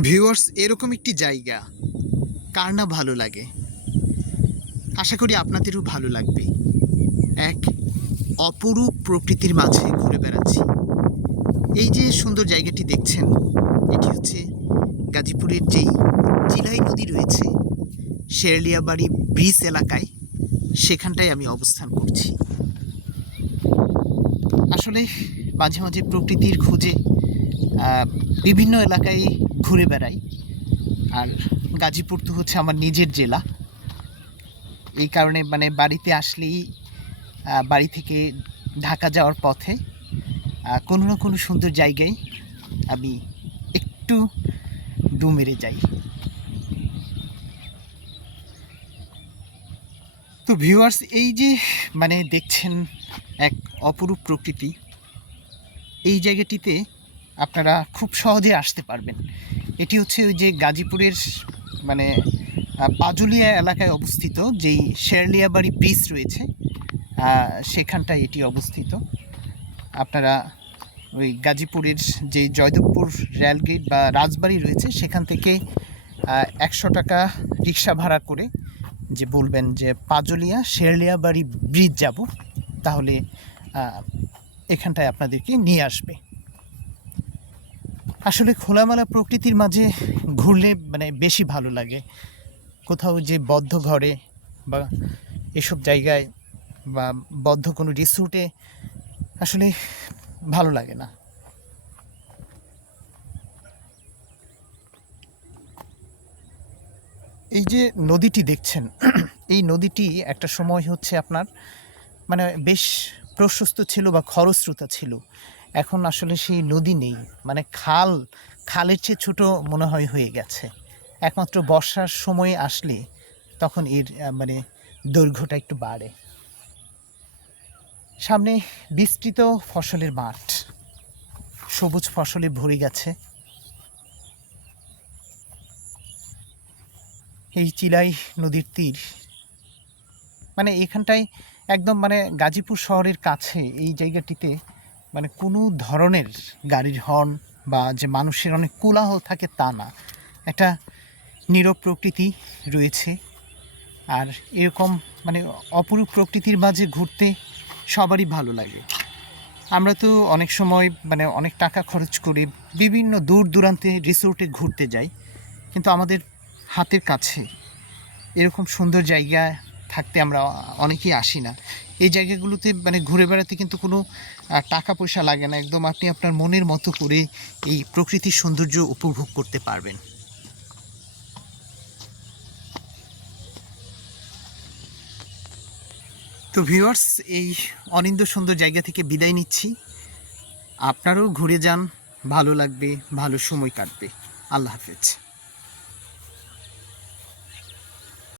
Viewers এরকম একটি জায়গা। কার না ভালো লাগে? আশা করি আপনাদেরও ভালো লাগবে। এক, অপরূপ প্রকৃতির মাঝে ঘুরে বেড়াচ্ছি। এই যে সুন্দর জায়গাটি দেখছেন, এটি হচ্ছে গাজীপুরের যেই চিলাই নদী রয়েছে, শেরলিয়াবাড়ি ব্রিজ এলাকায়, সেখানটায় আমি অবস্থান করছি। আসলে মাঝে মাঝে প্রকৃতির খোঁজে বিভিন্ন এলাকায় ঘুরে বেড়াই। আর গাজীপুর তো হচ্ছে আমার নিজের জেলা। এই কারণে মানে বাড়িতে আসলেই বাড়ি থেকে ঢাকা যাওয়ার পথে কোনো না কোনো সুন্দর জায়গায় আমি একটু ডু মেরে যাই। তো ভিউয়ার্স এই যে মানে দেখছেন এক অপরূপ প্রকৃতি, এই জায়গাটিতে আপনারা খুব সহজে আসতে পারবেন। এটি হচ্ছে ওই যে গাজীপুরের মানে পাজুলিয়া এলাকায় অবস্থিত যেই শেরলিয়াবাড়ি ব্রিজ রয়েছে সেখানটায় এটি অবস্থিত। আপনারা ওই গাজীপুরের যে জয়দেবপুর রেলগেট বা রাজবাড়ি রয়েছে, সেখান থেকে একশো টাকা রিক্সা ভাড়া করে যে বলবেন যে পাজলিয়া শেরলিয়াবাড়ি ব্রিজ যাব, তাহলে এখানটায় আপনাদেরকে নিয়ে আসবে। আসলে খোলামেলা প্রকৃতির মাঝে ঘুরলে মানে বেশি ভালো লাগে। কোথাও যে বদ্ধ ঘরে বা এসব জায়গায় বা বদ্ধ কোনো রিসোর্টে আসলে ভালো লাগে না। এই যে নদীটি দেখছেন, এই নদীটি একটা সময় হচ্ছে আপনার মানে বেশ প্রশস্ত ছিল বা খরস্রোতা ছিল। এখন আসলে সেই নদী নেই। মানে খাল, খালের চেয়ে ছোট মনে হয় হয়ে গেছে। একমাত্র বর্ষার সময় আসলে তখন এর মানে দৈর্ঘ্যটা একটু বাড়ে। সামনে বিস্তৃত ফসলের মাঠ। সবুজ ফসলে ভরে গেছে। এই চিলাই নদীর তীর। মানে এখানটায় একদম মানে গাজীপুর শহরের কাছে এই জায়গাটিতে মানে কোনো ধরনের গাড়ির হর্ন বা যে মানুষের অনেক কোলাহল থাকে তা না। একটা নীরব প্রকৃতি রয়েছে। আর এরকম মানে অপরূপ প্রকৃতির মাঝে ঘুরতে সবারই ভালো লাগে। আমরা তো অনেক সময় মানে অনেক টাকা খরচ করি বিভিন্ন দূর দূরান্তে রিসোর্টে ঘুরতে যাই। কিন্তু আমাদের হাতের কাছে এরকম সুন্দর জায়গা থাকতে আমরা অনেকেই আসি না। এই জায়গাগুলোতে মানে ঘুরে বেড়াতে কিন্তু কোনো টাকা পয়সা লাগে না। একদম আপনি আপনার মনের মতো করে এই প্রকৃতির সৌন্দর্য উপভোগ করতে পারবেন। তো ভিউয়ার্স, এই অনিন্দ সুন্দর জায়গা থেকে বিদায় নিচ্ছি। আপনারাও ঘুরে যান, ভালো লাগবে, ভালো সময় কাটবে। আল্লাহ হাফেজ।